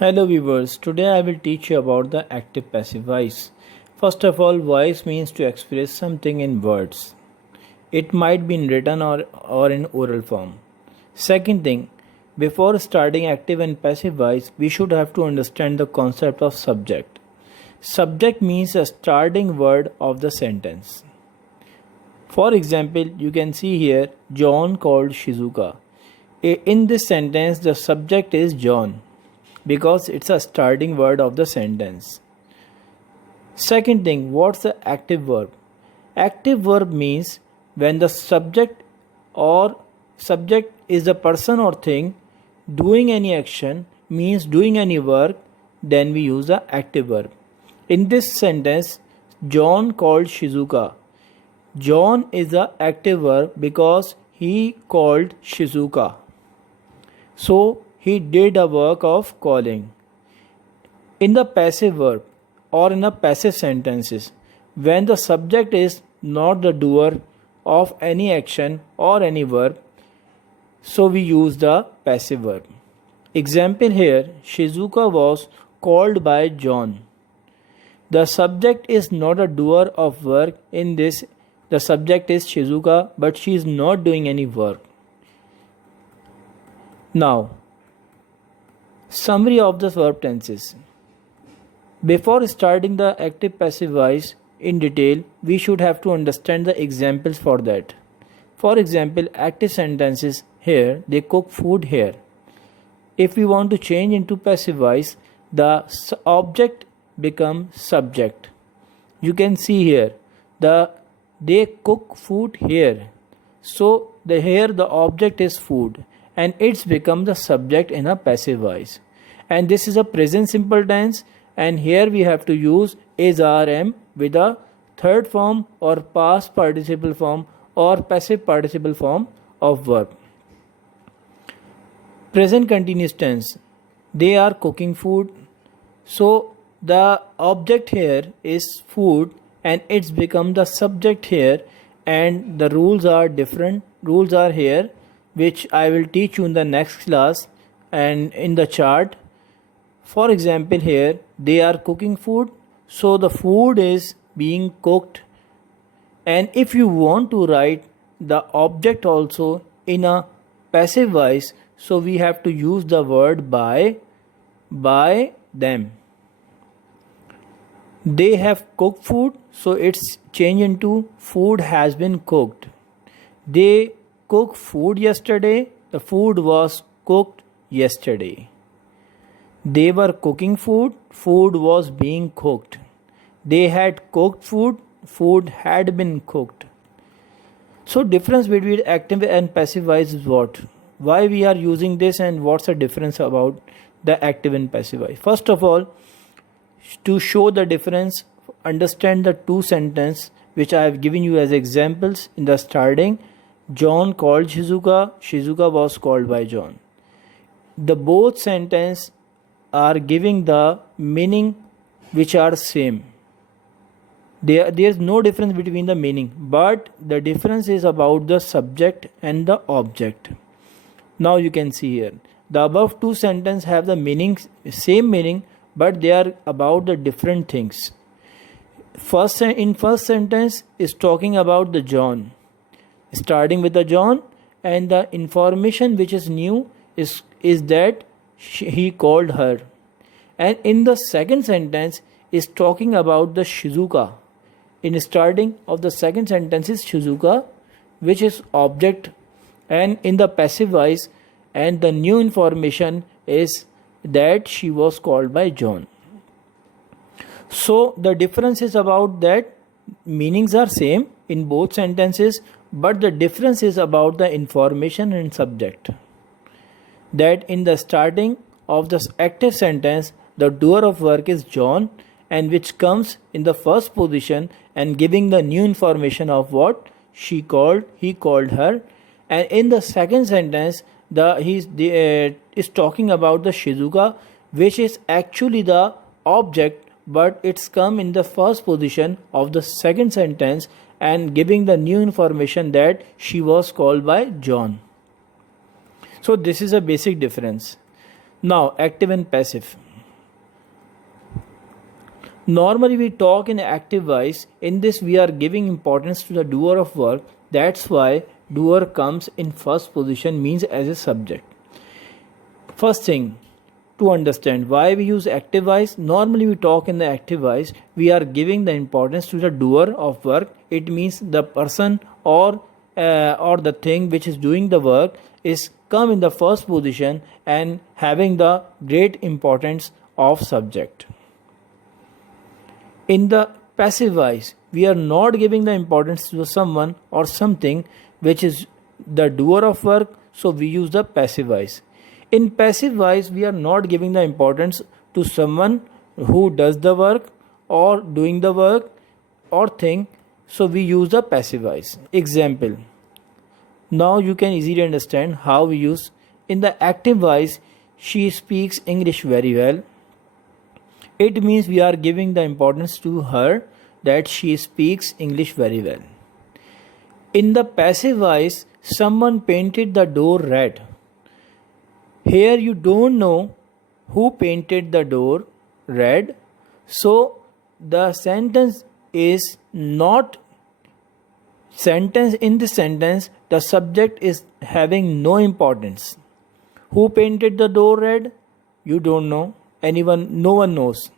Hello viewers, today I will teach you about the active passive voice. First of all, voice means to express something in words. It might be in written or in oral form. Second thing, before starting active and passive voice, we should have to understand the concept of subject. Subject means a starting word of the sentence. For example, you can see here, John called Shizuka. In this sentence, the subject is John, because it's a starting word of the sentence. Second thing, what's the active verb? Active verb means when the subject is the person or thing doing any action, means doing any work, then we use the active verb. In this sentence, John called Shizuka. John is the active verb because he called Shizuka. So he did a work of calling. In the passive verb or in a passive sentences, when the subject is not the doer of any action or any verb, so we use the passive verb. Example here, Shizuka was called by John. The subject is not a doer of work. In this, the subject is Shizuka, but she is not doing any work. Now, summary of the verb tenses. Before starting the active passive voice in detail, we should have to understand the examples for that. For example, active sentences here, they cook food here. If we want to change into passive voice, the object becomes subject. You can see here, they cook food here. So here the object is food, and it's become the subject in a passive voice. And this is a present simple tense, and here we have to use is rm with a third form or past participle form or passive participle form of verb. Present continuous tense, they are cooking food. So the object here is food and it's become the subject here, and the rules are different. Rules are here, which I will teach you in the next class and in the chart. For example, here they are cooking food, so the food is being cooked. And if you want to write the object also in a passive voice, so we have to use the word by them. They have cooked food, so it's changed into food has been cooked. They cooked food yesterday, the food was cooked yesterday. They were cooking food, food was being cooked. They had cooked food, food had been cooked. So difference between active and passive voice is what? Why we are using this, and what's the difference about the active and passive voice? First of all, to show the difference, understand the two sentences which I have given you as examples in the starting. John called Shizuka, Shizuka was called by John. The both sentences are giving the meaning which are same. There is no difference between the meaning, but the difference is about the subject and the object. Now you can see here, the above two sentences have the meaning, same meaning, but they are about the different things. First sentence is talking about the John, starting with the John, and the information which is new is that he called her. And in the second sentence is talking about the Shizuka. In starting of the second sentence is Shizuka, which is object, and in the passive voice, and the new information is that she was called by John. So the difference is about that meanings are same in both sentences, but the difference is about the information and subject. That in the starting of the active sentence, the doer of work is John, and which comes in the first position and giving the new information of what he called her. And in the second sentence, is talking about the Shizuka, which is actually the object, but it's come in the first position of the second sentence and giving the new information that she was called by John. So this is a basic difference. Now active and passive. Normally we talk in active voice. In this we are giving importance to the doer of work. That's why doer comes in first position, means as a subject. First thing to understand why we use active voice. Normally we talk in the active voice. We are giving the importance to the doer of work. It means the person or the thing which is doing the work is come in the first position and having the great importance of subject. In the passive voice, we are not giving the importance to someone or something which is the doer of work, so we use the passive voice. In passive voice, we are not giving the importance to someone who does the work or doing the work or thing, so we use the passive voice. Example. Now you can easily understand how we use. In the active voice, she speaks English very well. It means we are giving the importance to her that she speaks English very well. In the passive voice, someone painted the door red. Here you don't know who painted the door red, so the sentence is not sentence. In the sentence, the subject is having no importance. Who painted the door red? You don't know. No one knows.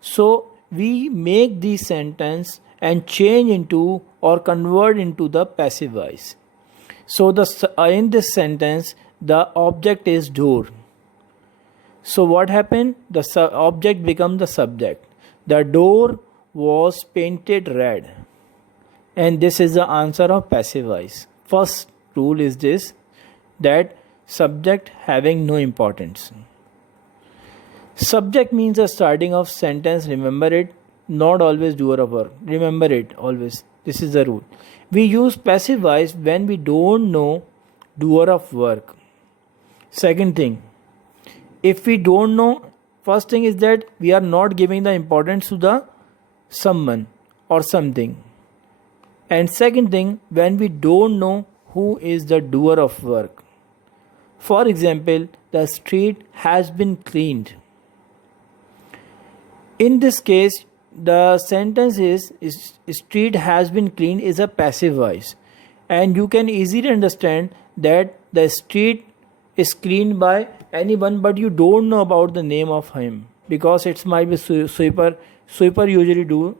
So we make the sentence and change into or convert into the passive voice. So in this sentence, the object is door. So what happened? The object becomes the subject. The door was painted red. And this is the answer of passive voice. First rule is this, that subject having no importance. Subject means the starting of sentence. Remember it. Not always doer of work. Remember it always. This is the rule. We use passive voice when we don't know doer of work. Second thing, if we don't know, first thing is that we are not giving the importance to the someone or something. And second thing, when we don't know who is the doer of work. For example, the street has been cleaned. In this case, the sentence is street has been cleaned is a passive voice. And you can easily understand that the street is cleaned by anyone, but you don't know about the name of him because it might be sweeper. Sweeper usually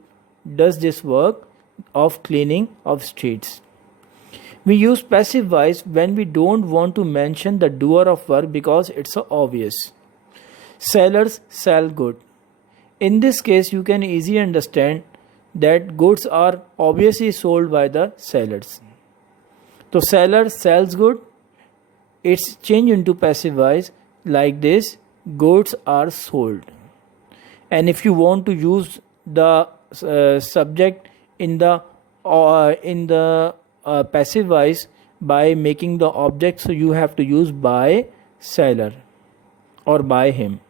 does this work of cleaning of streets. We use passive voice when we don't want to mention the doer of work because it's so obvious. Sellers sell goods. In this case, you can easily understand that goods are obviously sold by the sellers. So seller sells good. It's changed into passive voice like this. Goods are sold. And if you want to use the subject in the passive voice by making the object, so you have to use by seller or by him.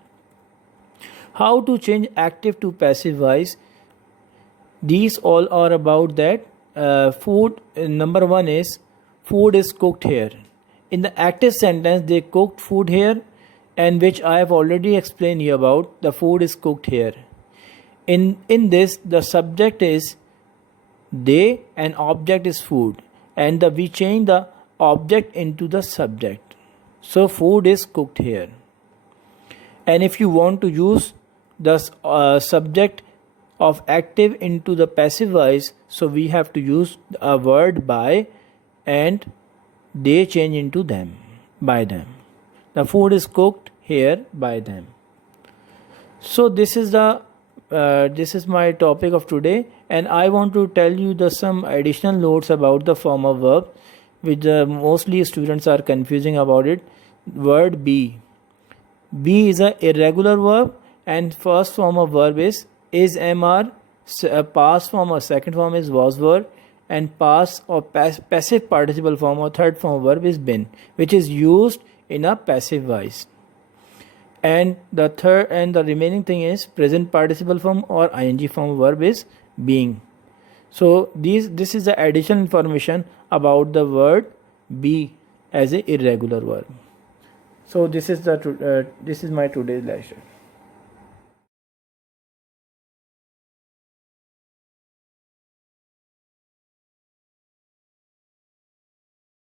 How to change active to passive voice? These all are about that. Food, number one is food is cooked here. In the active sentence, they cooked food here, and which I have already explained here about. The food is cooked here. In this, the subject is they and object is food, and we change the object into the subject. So food is cooked here. And if you want to use the subject of active into the passive voice, so we have to use a word by, and they change into them, by them. The food is cooked here by them. So this is my topic of today, and I want to tell you some additional notes about the form of verb, which mostly students are confusing about it. Word be. Be is a irregular verb, and first form of verb is am, are. Past form or second form is was, were, and past or passive participle form or third form of verb is been, which is used in a passive voice. And the third and the remaining thing is present participle form or ing form of verb is being. So this is the additional information about the word be as a irregular verb. So this is my today's lecture.